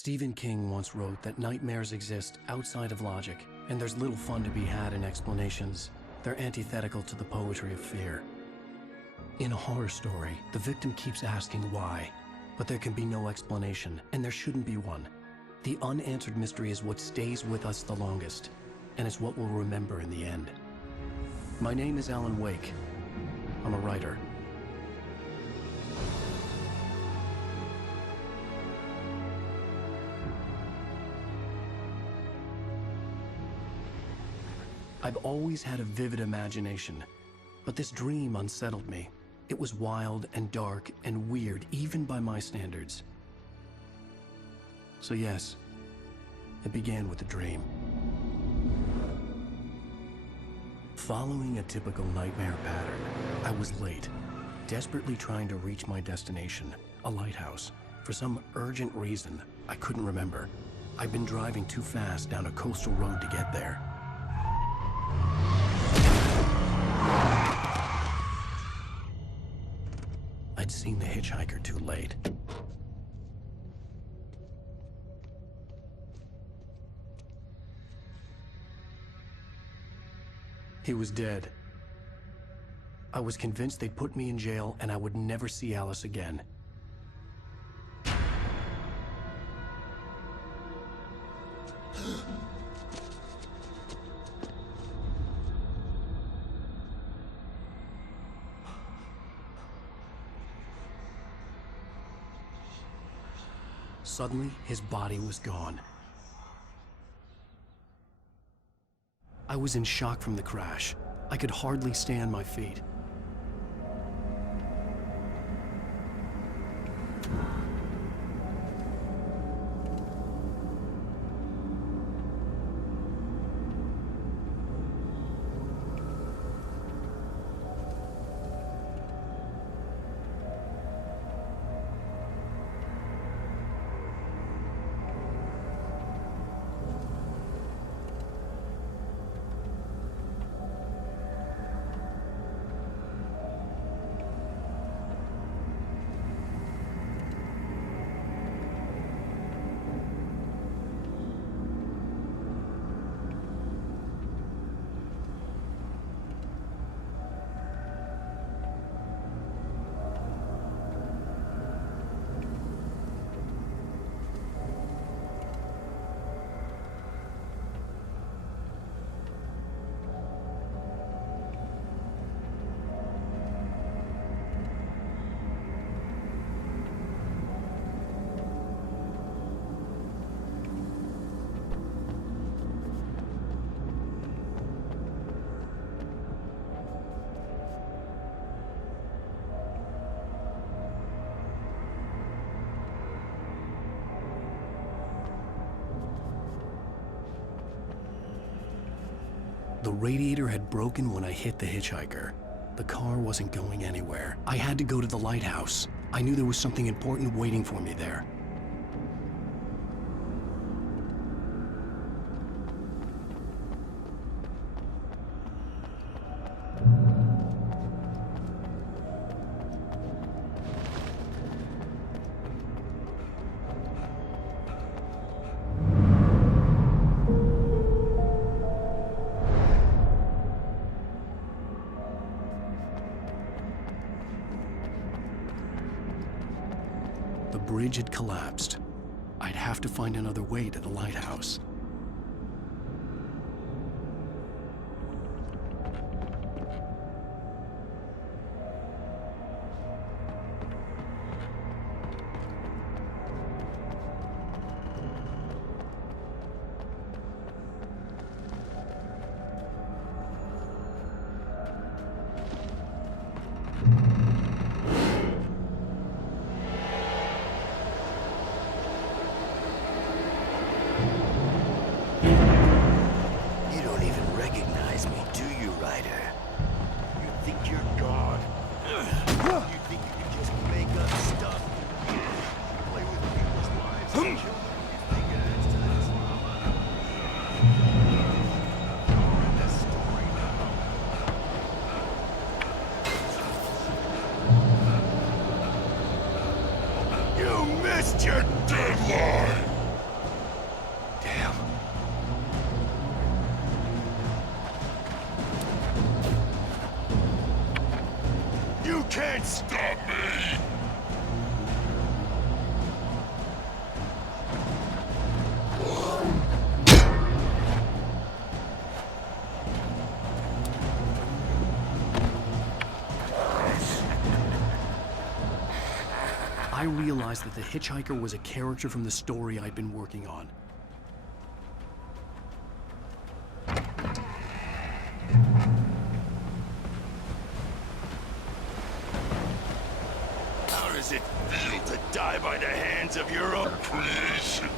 Stephen King once wrote that nightmares exist outside of logic, and there's little fun to be had in explanations. They're antithetical to the poetry of fear. In a horror story, the victim keeps asking why, but there can be no explanation, and there shouldn't be one. The unanswered mystery is what stays with us the longest, and it's what we'll remember in the end. My name is Alan Wake. I'm a writer. I've always had a vivid imagination, but this dream unsettled me. It was wild and dark and weird, even by my standards. So yes, it began with a dream. Following a typical nightmare pattern, I was late, desperately trying to reach my destination, a lighthouse. For some urgent reason, I couldn't remember. I'd been driving too fast down a coastal road to get there. I'd seen the hitchhiker too late. He was dead. I was convinced they'd put me in jail and I would never see Alice again. Suddenly, his body was gone. I was in shock from the crash. I could hardly stay on my feet. The radiator had broken when I hit the hitchhiker. The car wasn't going anywhere. I had to go to the lighthouse. I knew there was something important waiting for me there. The bridge had collapsed. I'd have to find another way to the lighthouse. Your deadline! I realized that the hitchhiker was a character from the story I'd been working on. How does it feel to die by the hands of your own creation?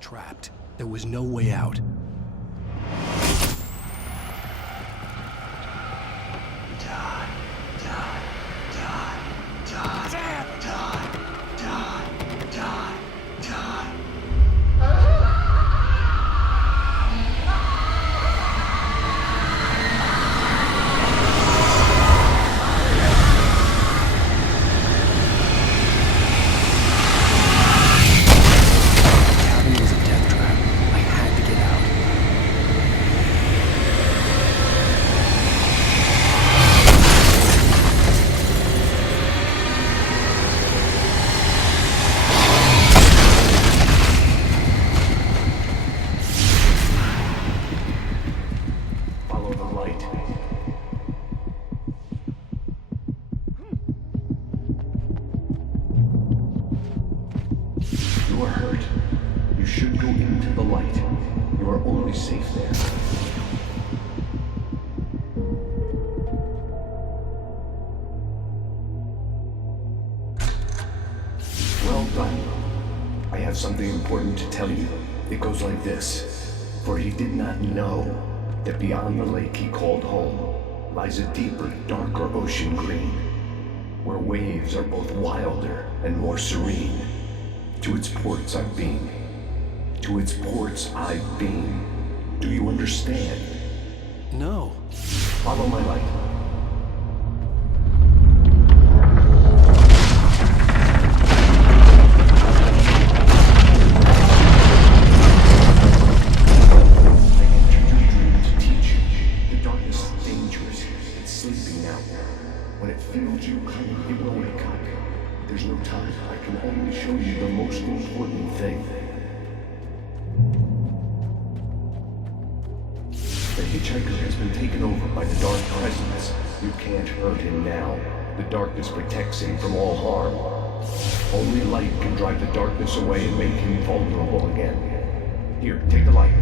Trapped. There was no way out. Something important to tell you. It goes like this. For he did not know that beyond the lake he called home lies a deeper, darker ocean green, where waves are both wilder and more serene. To its ports I've been. To its ports I've been. Do you understand? No. Follow my light. Darkness protects him from all harm. Only light can drive the darkness away and make him vulnerable again. Here, take the light.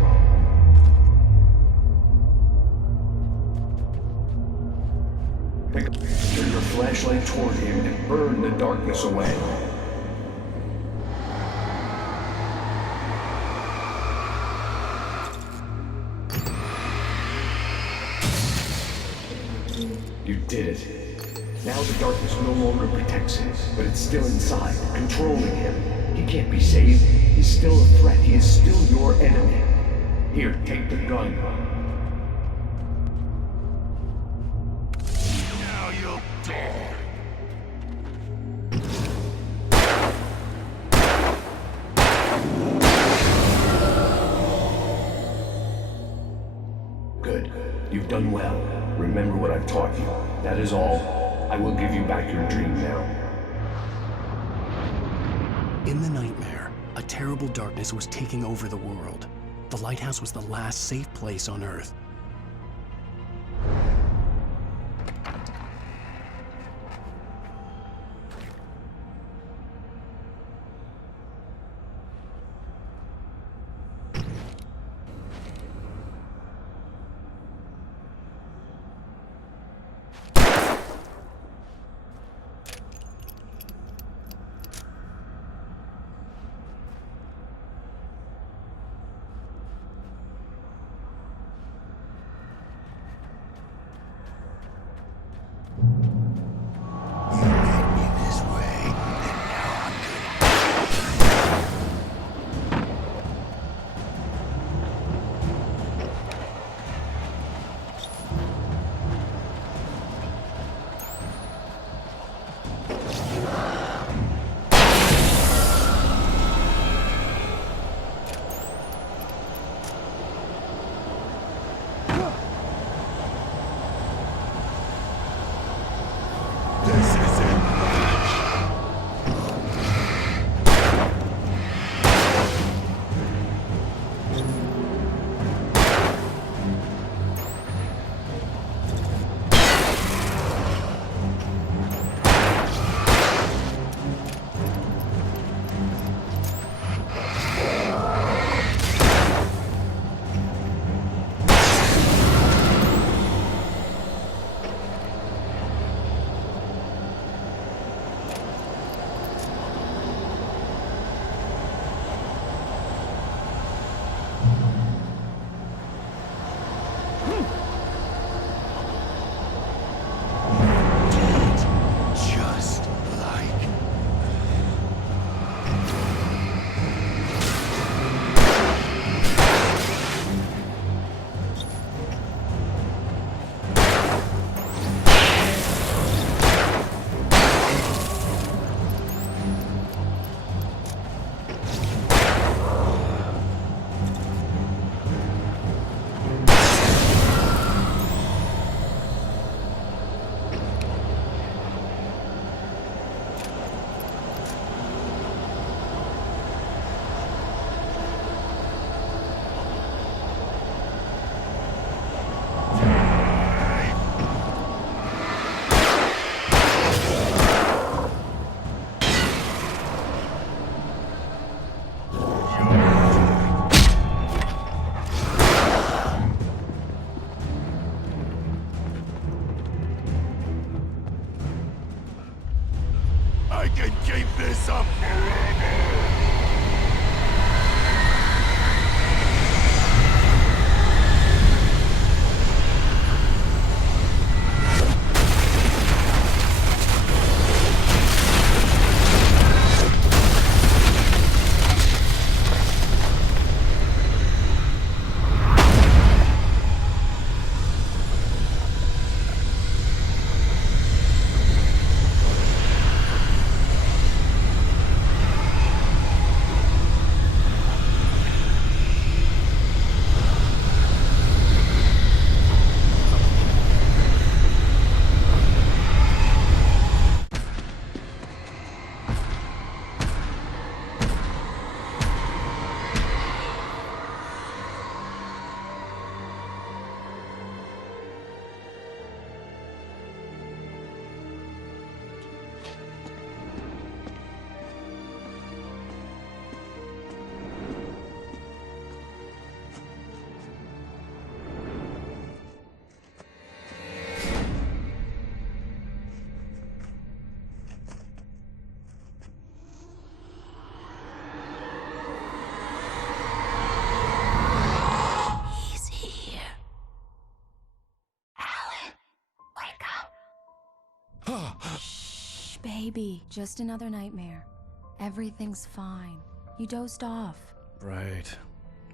Turn your flashlight toward him and burn the darkness away. You did it. Now the darkness no longer protects him, but it's still inside, controlling him. He can't be saved. He's still a threat. He is still your enemy. Here, take the gun. Now you'll die. Good. You've done well. Remember what I've taught you. That is all. I will give you back your dream now. In the nightmare, a terrible darkness was taking over the world. The lighthouse was the last safe place on Earth. Shh, baby. Just another nightmare. Everything's fine. You dozed off. Right.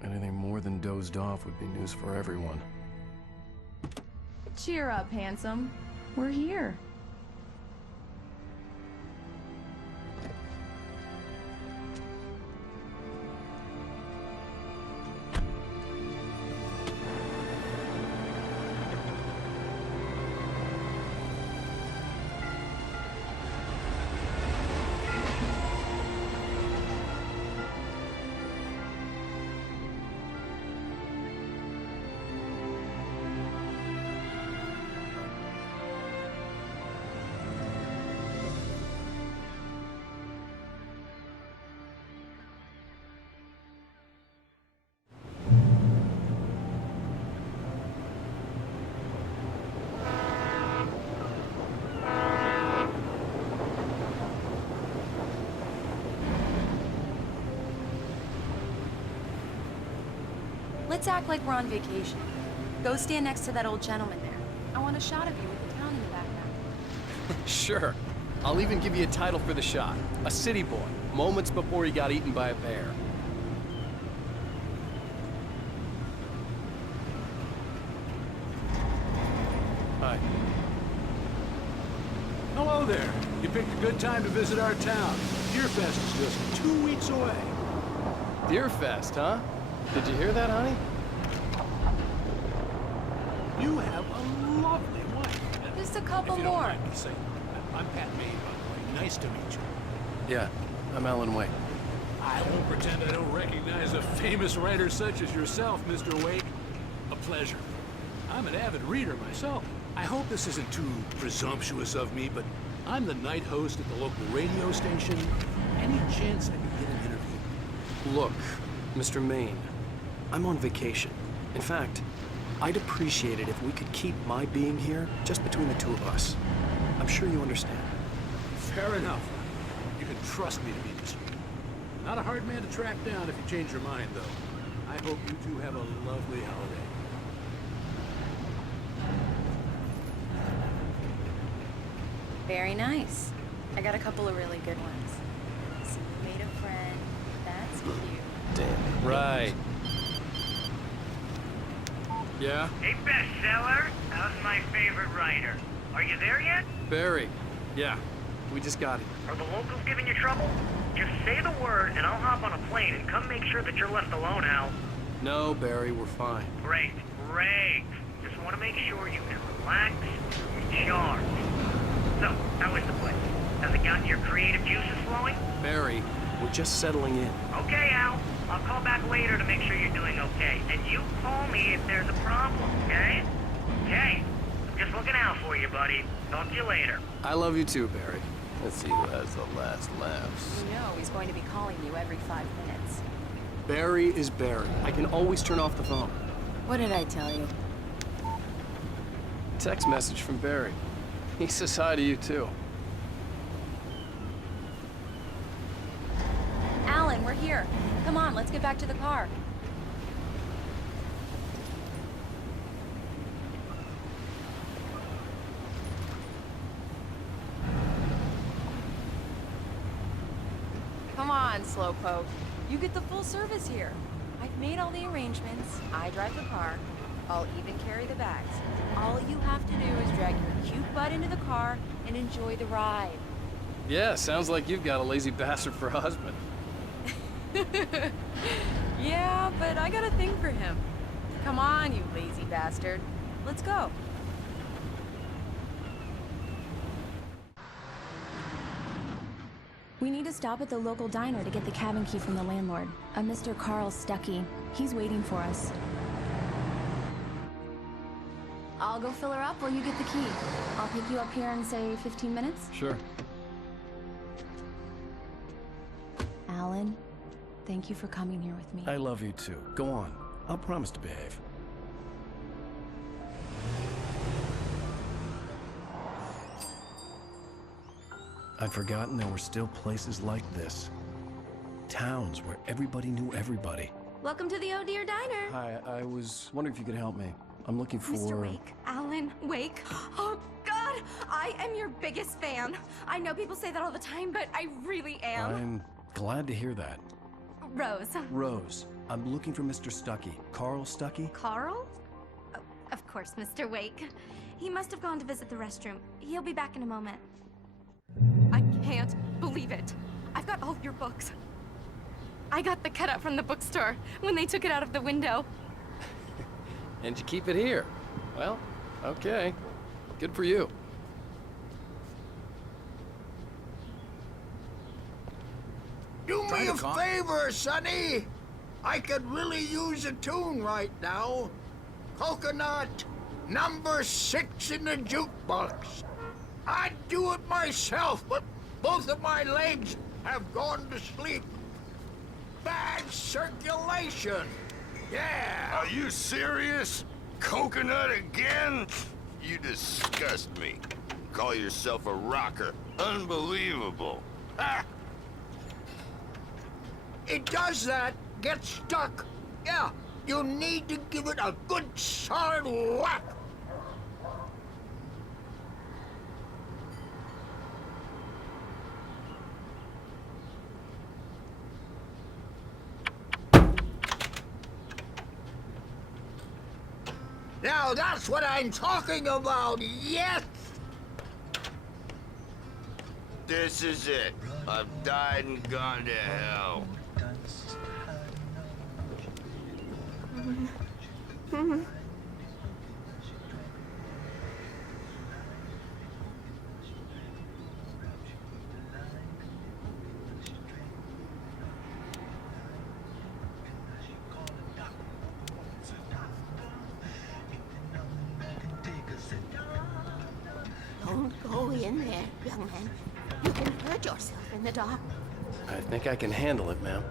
Anything more than dozed off would be news for everyone. Cheer up, handsome. We're here. Let's act like we're on vacation. Go stand next to that old gentleman there. I want a shot of you with the town in the background. Sure. I'll even give you a title for the shot. A city boy, moments before he got eaten by a bear. Hi. Hello there. You picked a good time to visit our town. Deerfest is just 2 weeks away. Deerfest, huh? Did you hear that, honey? You have a lovely wife. Just a couple If you don't more. mind me saying, I'm Pat Maine, by the way. Nice to meet you. Yeah, I'm Alan Wake. I won't pretend I don't recognize a famous writer such as yourself, Mr. Wake. A pleasure. I'm an avid reader myself. I hope this isn't too presumptuous of me, but I'm the night host at the local radio station. Any chance I could get an interview? Look, Mr. Maine, I'm on vacation. In fact, I'd appreciate it if we could keep my being here just between the two of us. I'm sure you understand. Fair enough. You can trust me to be discreet. Not a hard man to track down if you change your mind, though. I hope you two have a lovely holiday. Very nice. I got a couple of really good ones. So you made a friend. That's cute. Damn. Right. Yeah? Hey, bestseller. How's my favorite writer? Are you there yet? Barry. Yeah. We just got it. Are the locals giving you trouble? Just say the word and I'll hop on a plane and come make sure that you're left alone, Al. No, Barry, we're fine. Great, great. Just want to make sure you can relax and recharge. So, how is the place? Has it gotten your creative juices flowing? Barry, we're just settling in. Okay, Al. I'll call back later to make sure you're doing okay. And you call me if there's a problem, okay? Okay. I'm just looking out for you, buddy. Talk to you later. I love you too, Barry. Let's see who has the last laughs. You know he's going to be calling you every 5 minutes. Barry is Barry. I can always turn off the phone. What did I tell you? Text message from Barry. He says hi to you too. Alan, we're here. Come on, let's get back to the car. Come on, Slowpoke. You get the full service here. I've made all the arrangements. I drive the car. I'll even carry the bags. All you have to do is drag your cute butt into the car and enjoy the ride. Yeah, sounds like you've got a lazy bastard for a husband. Yeah, but I got a thing for him. Come on, you lazy bastard. Let's go. We need to stop at the local diner to get the cabin key from the landlord, a Mr. Carl Stuckey. He's waiting for us. I'll go fill her up while you get the key. I'll pick you up here in, say, 15 minutes? Sure. Alan, thank you for coming here with me. I love you too. Go on. I'll promise to behave. I'd forgotten there were still places like this. Towns where everybody knew everybody. Welcome to the Oh Dear Diner. Hi, I was wondering if you could help me. I'm looking for... Mr. Wake. Alan Wake. Oh, God! I am your biggest fan. I know people say that all the time, but I really am. I'm glad to hear that. Rose. Rose, I'm looking for Mr. Stuckey. Carl Stuckey? Carl? Oh, of course, Mr. Wake. He must have gone to visit the restroom. He'll be back in a moment. I can't believe it. I've got all your books. I got the cutout from the bookstore when they took it out of the window. And you keep it here. Well, okay. Good for you. Do me a favor, Sonny. I could really use a tune right now. Coconut, number 6 in the jukebox. I'd do it myself, but both of my legs have gone to sleep. Bad circulation. Yeah. Are you serious? Coconut again? You disgust me. Call yourself a rocker. Unbelievable. Ah! It does that. Get stuck. Yeah, You need to give it a good solid whack. Now that's what I'm talking about, yes! This is it. I've died and gone to hell. Don't go in there, young man. You can hurt yourself in the dark. I think I can handle it, ma'am.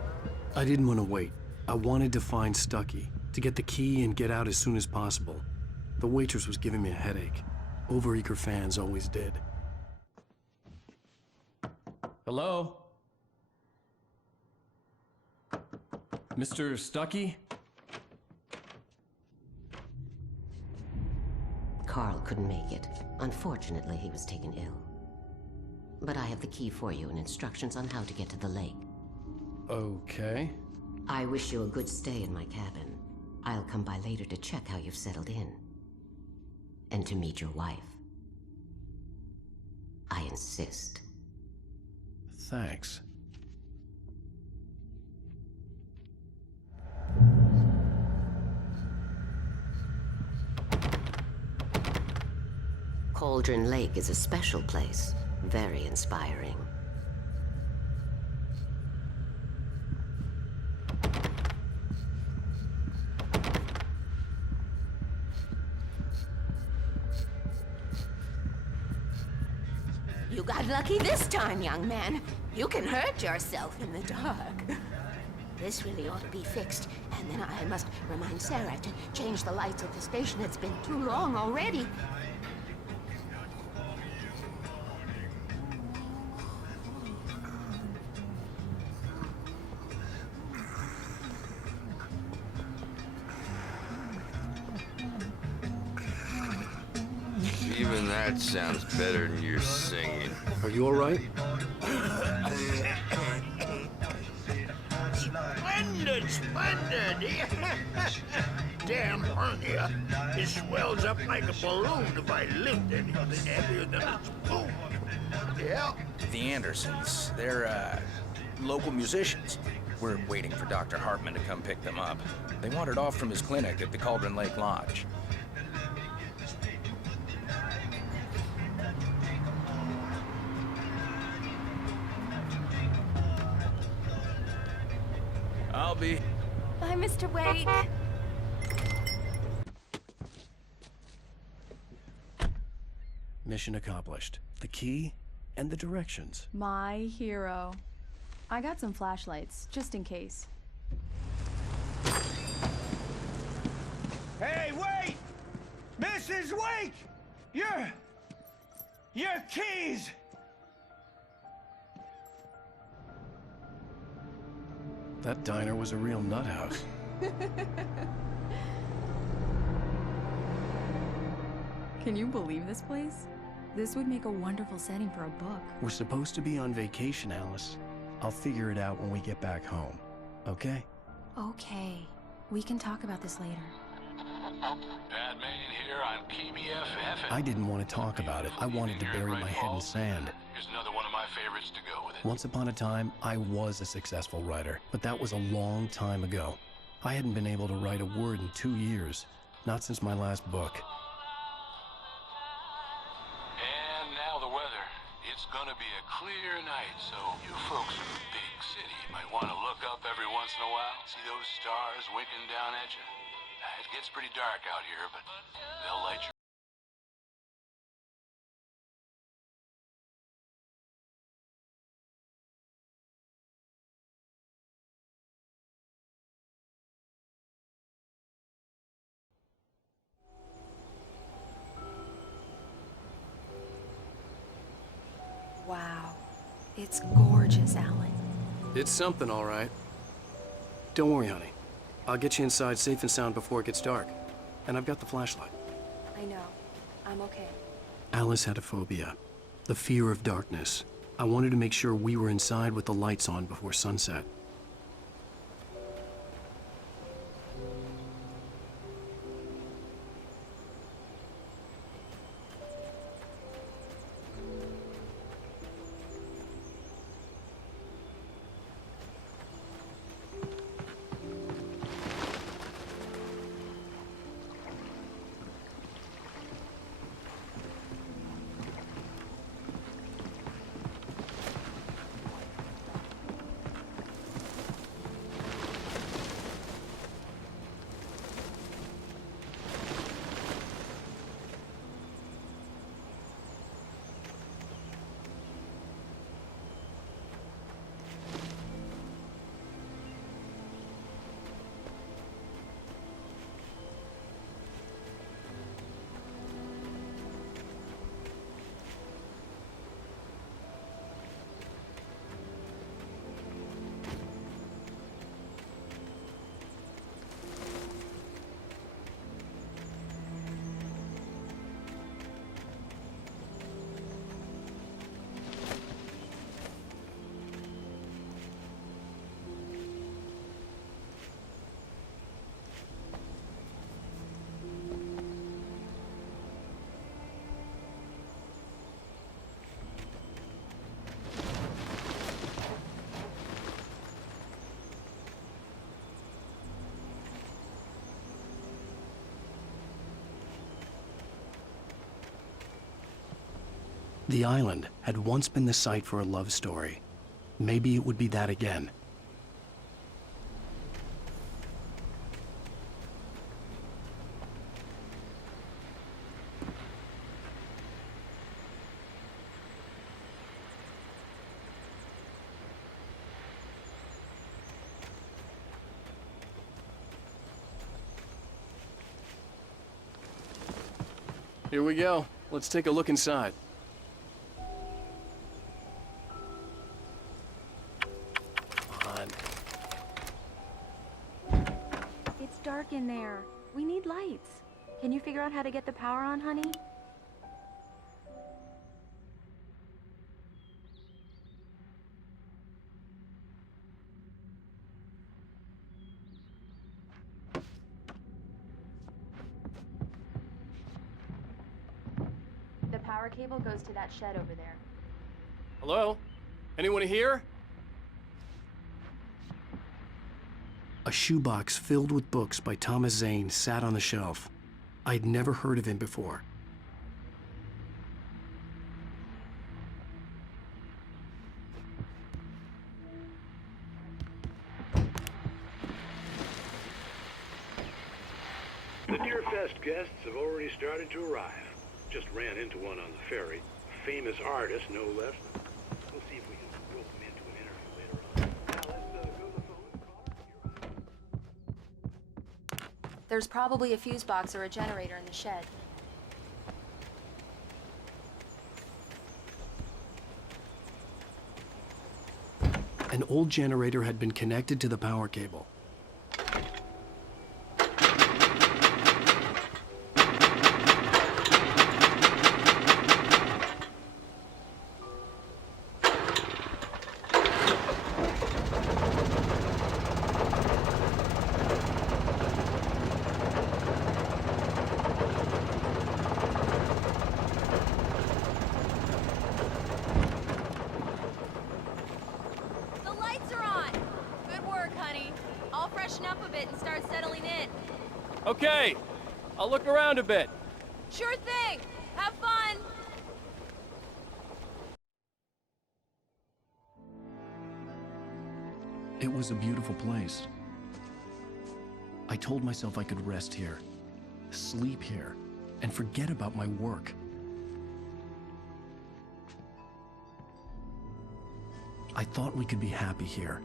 I didn't want to wait. I wanted to find Stucky, to get the key and get out as soon as possible. The waitress was giving me a headache. Overeager fans always did. Hello? Mr. Stucky? Carl couldn't make it. Unfortunately, he was taken ill. But I have the key for you and instructions on how to get to the lake. Okay. I wish you a good stay in my cabin. I'll come by later to check how you've settled in. And to meet your wife. I insist. Thanks. Cauldron Lake is a special place. Very inspiring. You got lucky this time, young man. You can hurt yourself in the dark. This really ought to be fixed, and then I must remind Sarah to change the lights at the station. It's been too long already. Even that sounds better than your singing. Are you all right? Splendid, splendid! Damn hernia. It swells up like a balloon if I lift anything heavier than a spoon. Yeah. The Andersons, they're, local musicians. We're waiting for Dr. Hartman to come pick them up. They wandered off from his clinic at the Cauldron Lake Lodge. I'll be... Bye, Mr. Wake. Mission accomplished. The key and the directions. My hero. I got some flashlights, just in case. Hey, wait! Mrs. Wake! Your keys! That diner was a real nut house. Can you believe this place? This would make a wonderful setting for a book. We're supposed to be on vacation, Alice. I'll figure it out when we get back home. Okay? Okay. We can talk about this later. Bad man here on KBFF. I didn't want to talk about it. I wanted to bury my head in sand. Here's another one of my favorites to go with it. Once upon a time, I was a successful writer, but that was a long time ago. I hadn't been able to write a word in 2 years, not since my last book. And now the weather. It's gonna be a clear night, so you folks in the big city might want to look up every once in a while. See those stars winking down at you? It gets pretty dark out here, but they'll light your... Wow. It's gorgeous, Alan. It's something, all right. Don't worry, honey. I'll get you inside safe and sound before it gets dark. And I've got the flashlight. I know. I'm okay. Alice had a phobia. The fear of darkness. I wanted to make sure we were inside with the lights on before sunset. The island had once been the site for a love story. Maybe it would be that again. Here we go. Let's take a look inside. It's dark in there. We need lights. Can you figure out how to get the power on, honey? The power cable goes to that shed over there. Hello? Anyone here? A shoebox filled with books by Thomas Zane sat on the shelf. I'd never heard of him before. The Deerfest guests have already started to arrive. Just ran into one on the ferry. Famous artist, no less. We'll see if we can rope him into an interview later on. Now let's go to the phone and call her. There's probably a fuse box or a generator in the shed. An old generator had been connected to the power cable. Okay, I'll look around a bit. Sure thing. Have fun. It was a beautiful place. I told myself I could rest here, sleep here, and forget about my work. I thought we could be happy here.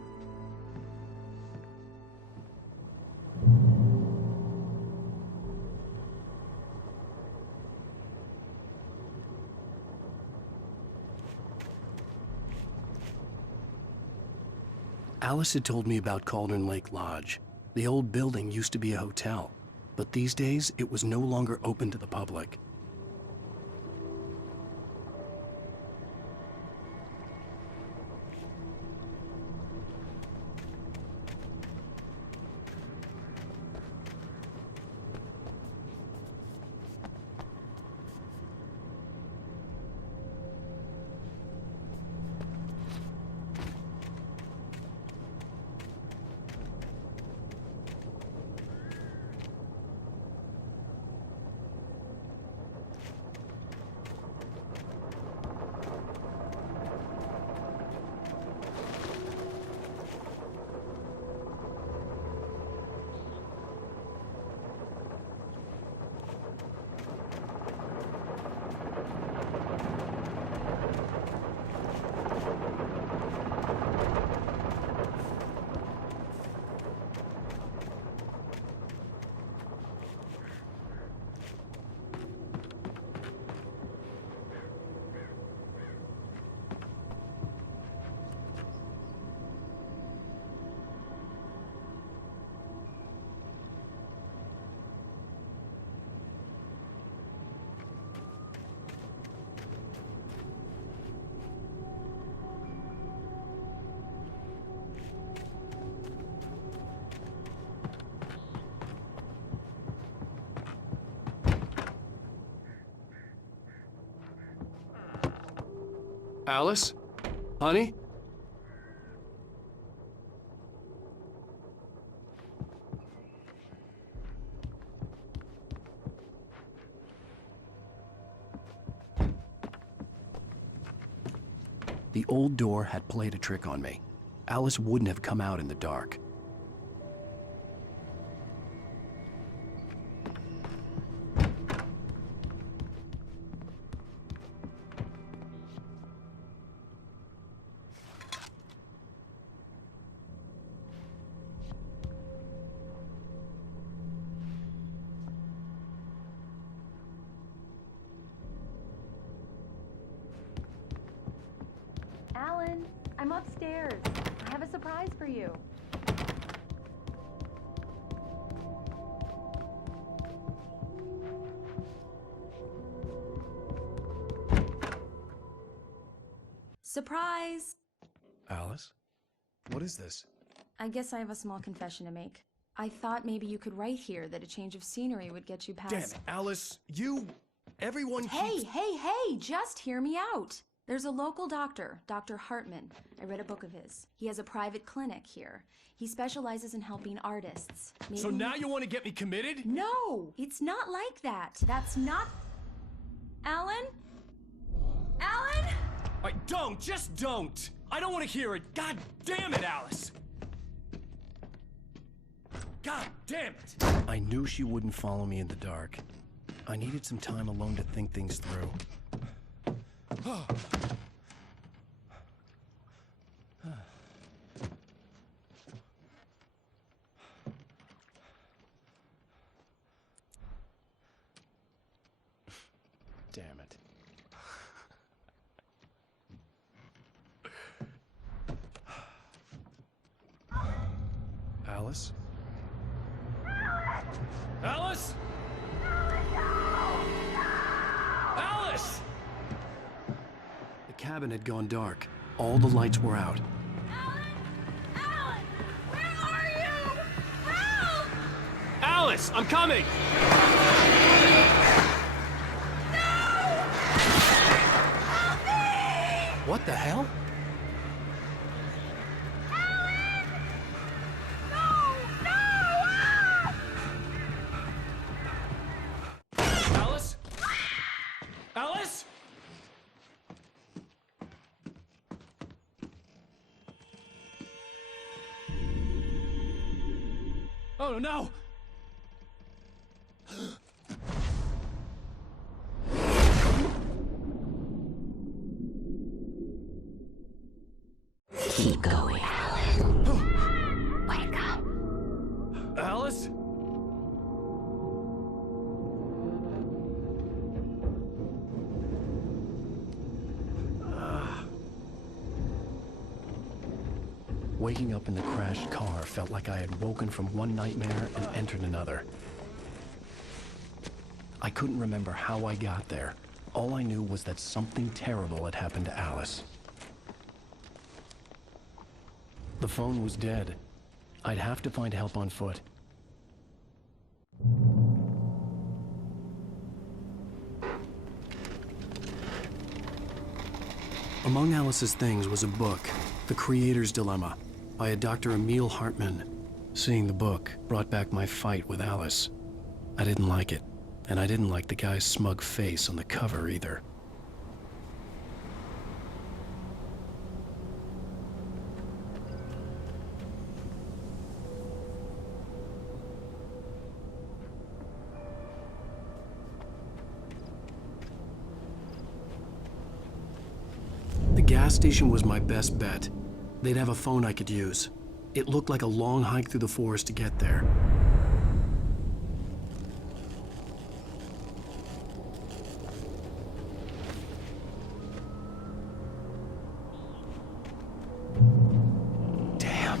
Alice had told me about Cauldron Lake Lodge. The old building used to be a hotel, but these days it was no longer open to the public. Alice? Honey? The old door had played a trick on me. Alice wouldn't have come out in the dark. Alan, I'm upstairs. I have a surprise for you. Surprise! Alice? What is this? I guess I have a small confession to make. I thought maybe you could write here that a change of scenery would get you past— Damn it, Alice! Everyone keeps— Hey, just hear me out! There's a local doctor, Dr. Hartman. I read a book of his. He has a private clinic here. He specializes in helping artists. Maybe— So now you want to get me committed? No! It's not like that. That's not— Alan? Alan? Just don't! I don't want to hear it! God damn it, Alice! God damn it! I knew she wouldn't follow me in the dark. I needed some time alone to think things through. Damn it. Alice? Alice? Alice! The cabin had gone dark. All the lights were out. Alan! Where are you? Help! Alice, I'm coming! No! Help me! What the hell? Alice? Alice? Oh no! Keep going, Alan. Wake up. Alice? Waking up in the crashed car felt like I had woken from one nightmare and entered another. I couldn't remember how I got there. All I knew was that something terrible had happened to Alice. The phone was dead. I'd have to find help on foot. Among Alice's things was a book, The Creator's Dilemma, by a Dr. Emil Hartmann. Seeing the book brought back my fight with Alice. I didn't like it, and I didn't like the guy's smug face on the cover either. The gas station was my best bet. They'd have a phone I could use. It looked like a long hike through the forest to get there. Damn.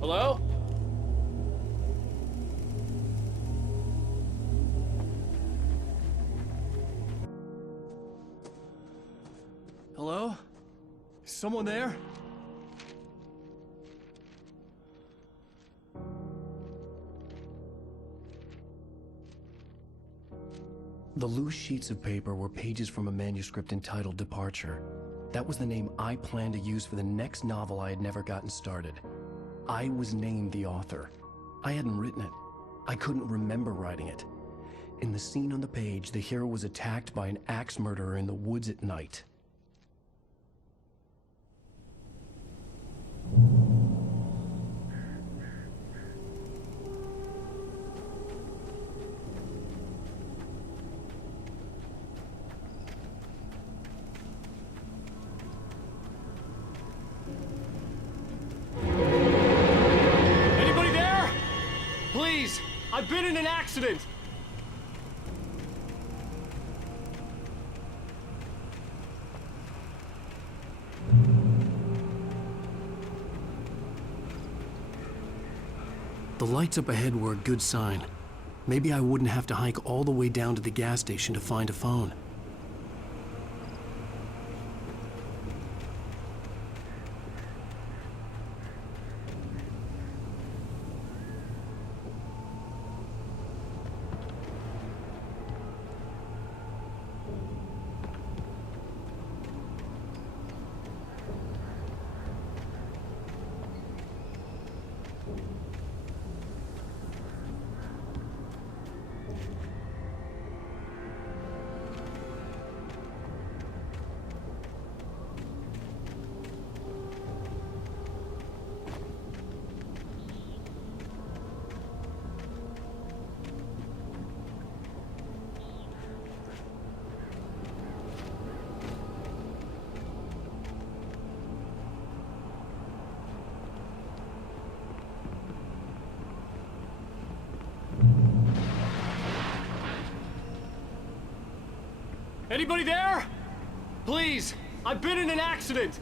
Hello? Hello? Is someone there? The loose sheets of paper were pages from a manuscript entitled Departure. That was the name I planned to use for the next novel I had never gotten started. I was named the author. I hadn't written it. I couldn't remember writing it. In the scene on the page, the hero was attacked by an axe murderer in the woods at night. I've been in an accident! The lights up ahead were a good sign. Maybe I wouldn't have to hike all the way down to the gas station to find a phone. Anybody there? Please, I've been in an accident!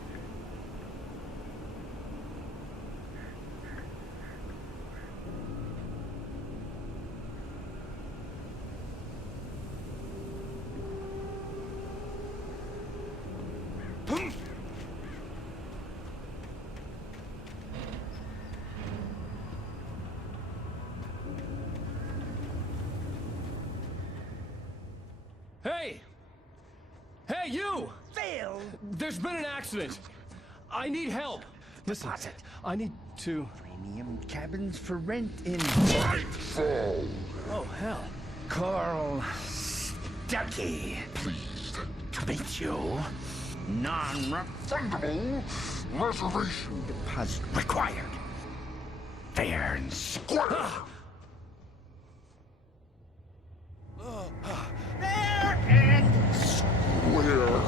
Hey, you! Phil! There's been an accident. I need help. Listen, I need to... Premium cabins for rent in... Oh, hell. Carl Stucky. Pleased to meet you. Non-refundable reservation deposit required. Fair and square. Fair and square.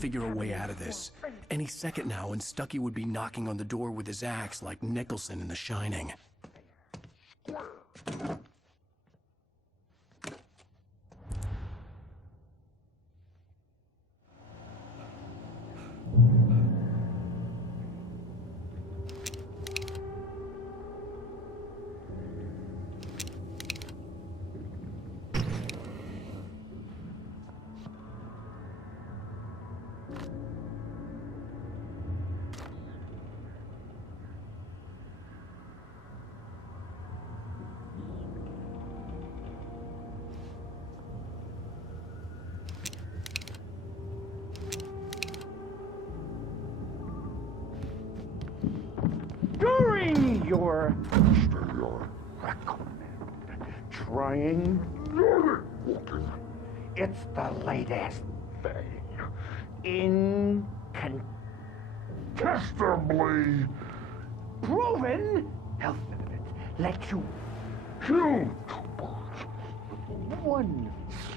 Figure a way out of this. Any second now, and Stucky would be knocking on the door with his axe like Nicholson in The Shining. Your recommend trying walking. It's the latest thing. Incontestably proven health benefits. Let you kill two birds with one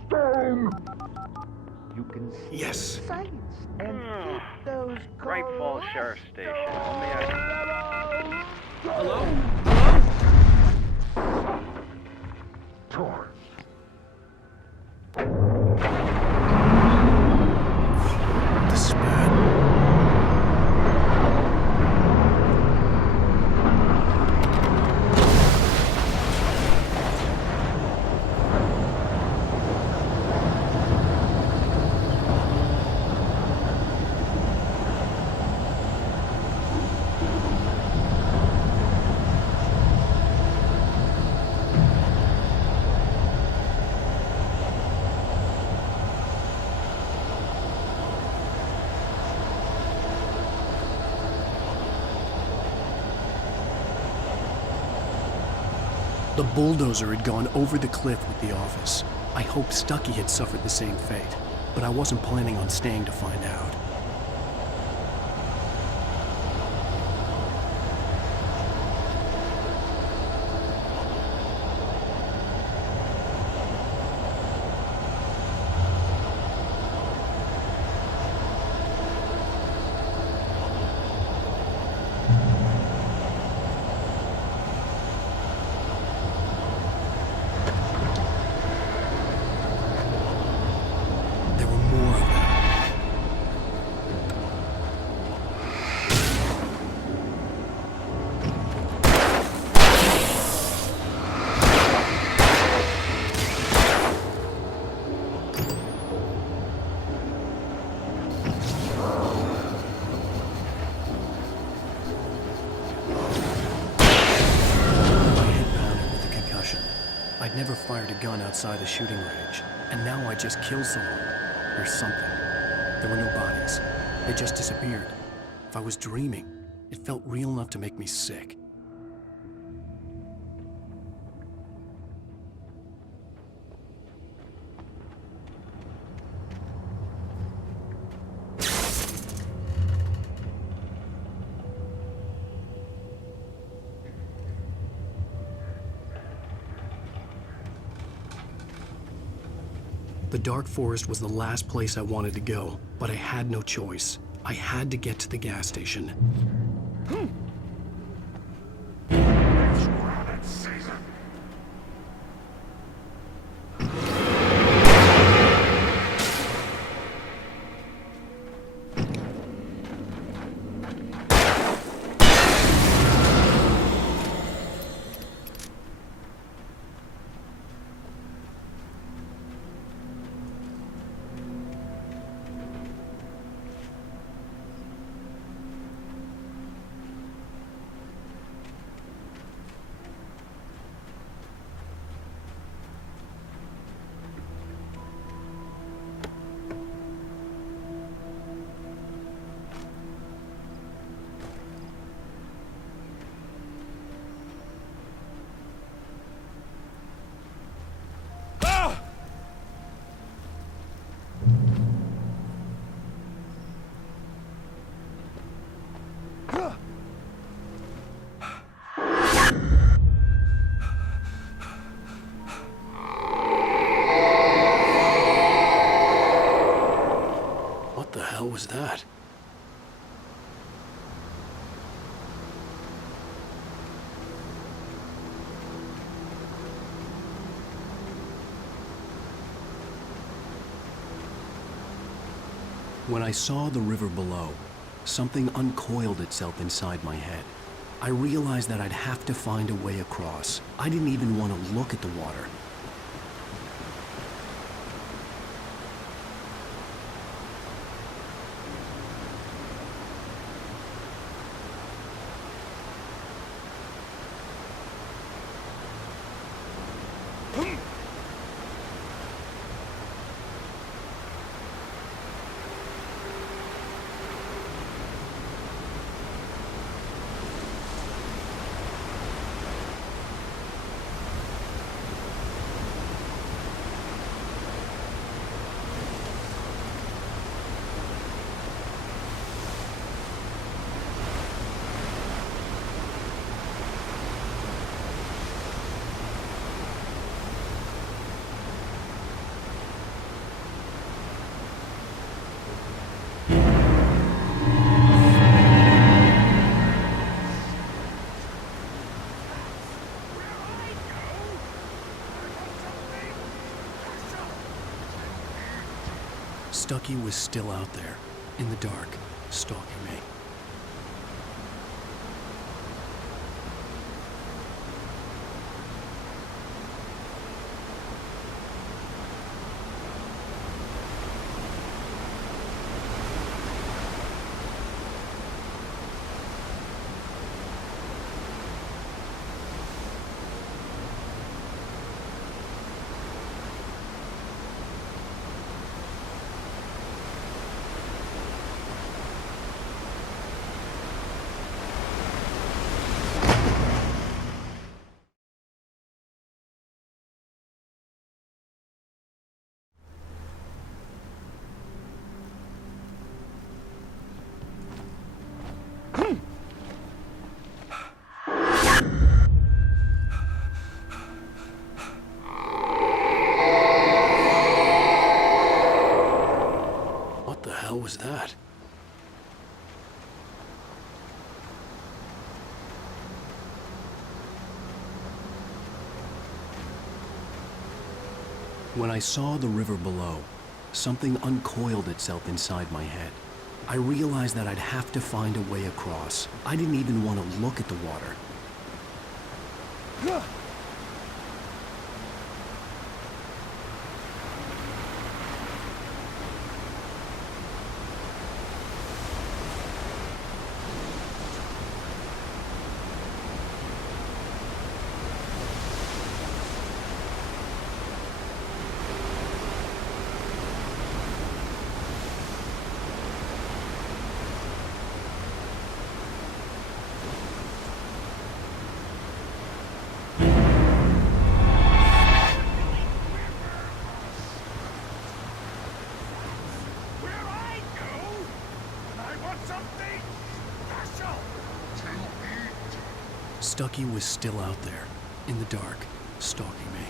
stone. You can see yes. sights and those Great Falls Sheriff Station. Let me ask you. Hello? Hello? The spat. The bulldozer had gone over the cliff with the office. I hoped Stucky had suffered the same fate, but I wasn't planning on staying to find out. I'd never fired a gun outside the shooting range, and now I just killed someone. Or something. There were no bodies. They just disappeared. If I was dreaming, it felt real enough to make me sick. The dark forest was the last place I wanted to go, but I had no choice. I had to get to the gas station. What the hell was that? When I saw the river below, something uncoiled itself inside my head. I realized that I'd have to find a way across. I didn't even want to look at the water. Stucky was still out there, in the dark, stalking me. What was that? When I saw the river below, something uncoiled itself inside my head. I realized that I'd have to find a way across. I didn't even want to look at the water. Stucky was still out there, in the dark, stalking me.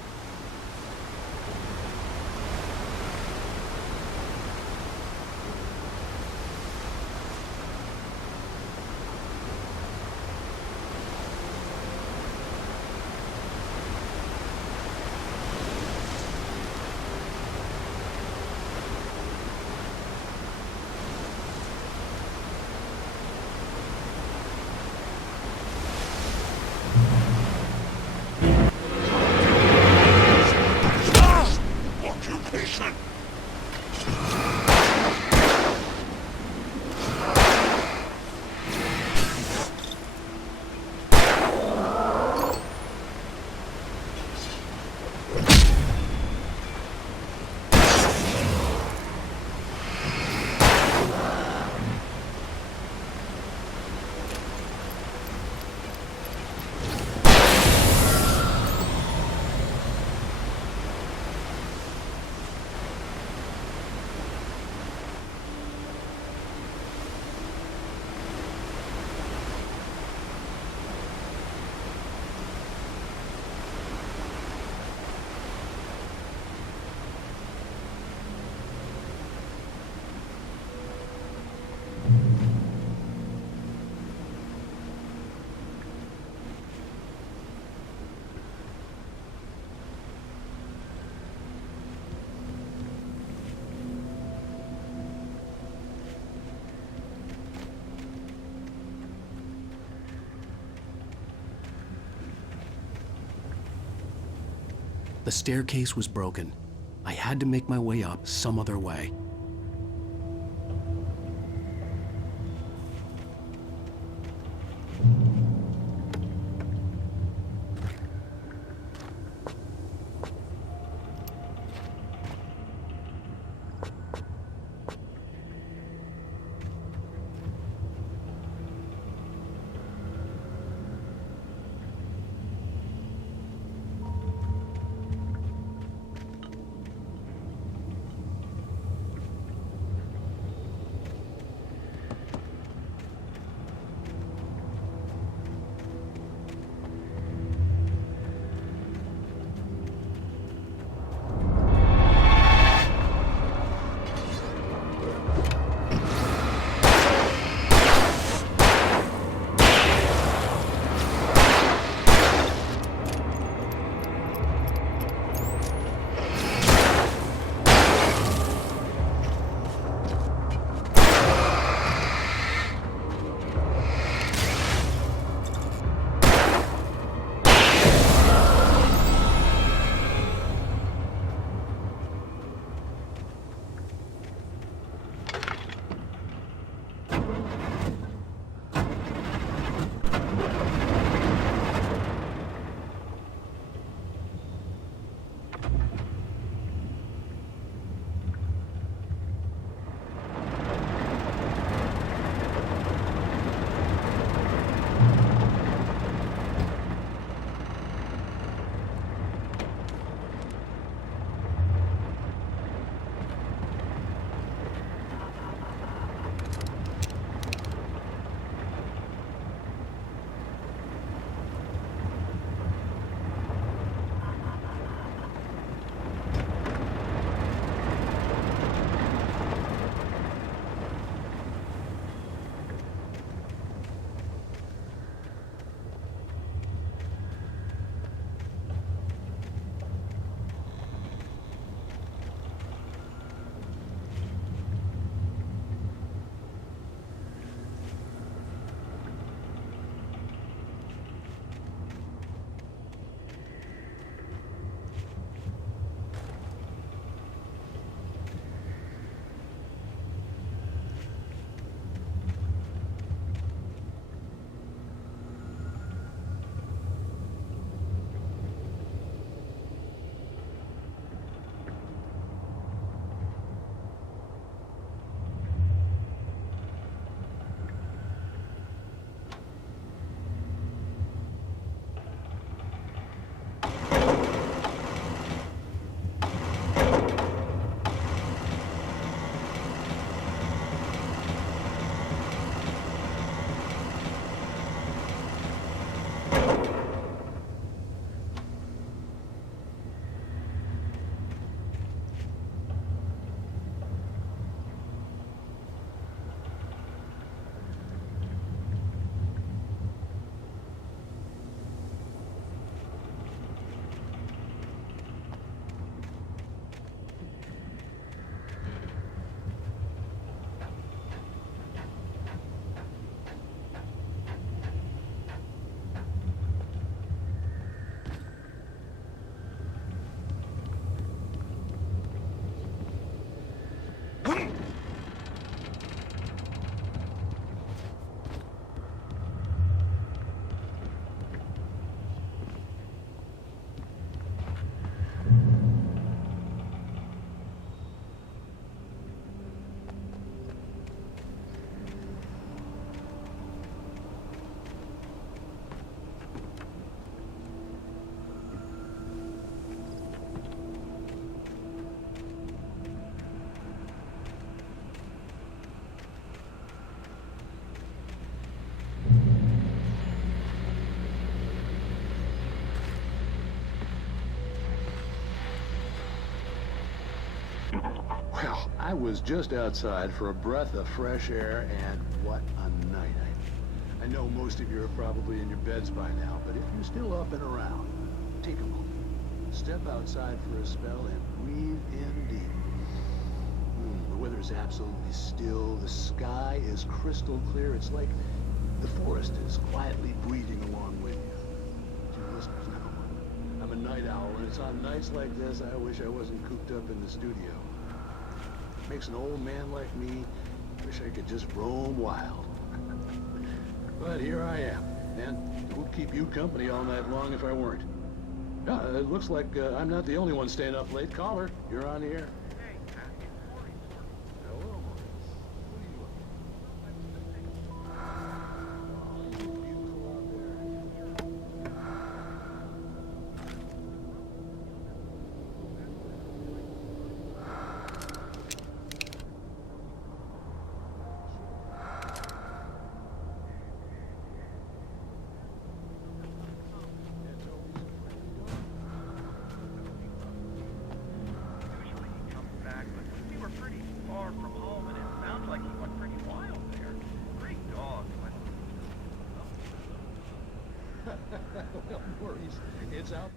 The staircase was broken. I had to make my way up some other way. I was just outside for a breath of fresh air, and what a night. I know most of you are probably in your beds by now, but if you're still up and around, take a moment. Step outside for a spell and breathe in deep. The weather is absolutely still. The sky is crystal clear. It's like the forest is quietly breathing along with you. To your listeners now, I'm a night owl, and it's on nights like this I wish I wasn't cooped up in the studio. Makes an old man like me wish I could just roam wild. But here I am, and it would keep you company all night long if I weren't. It looks like I'm not the only one staying up late. Caller, you're on the air. Well, no worries. It's out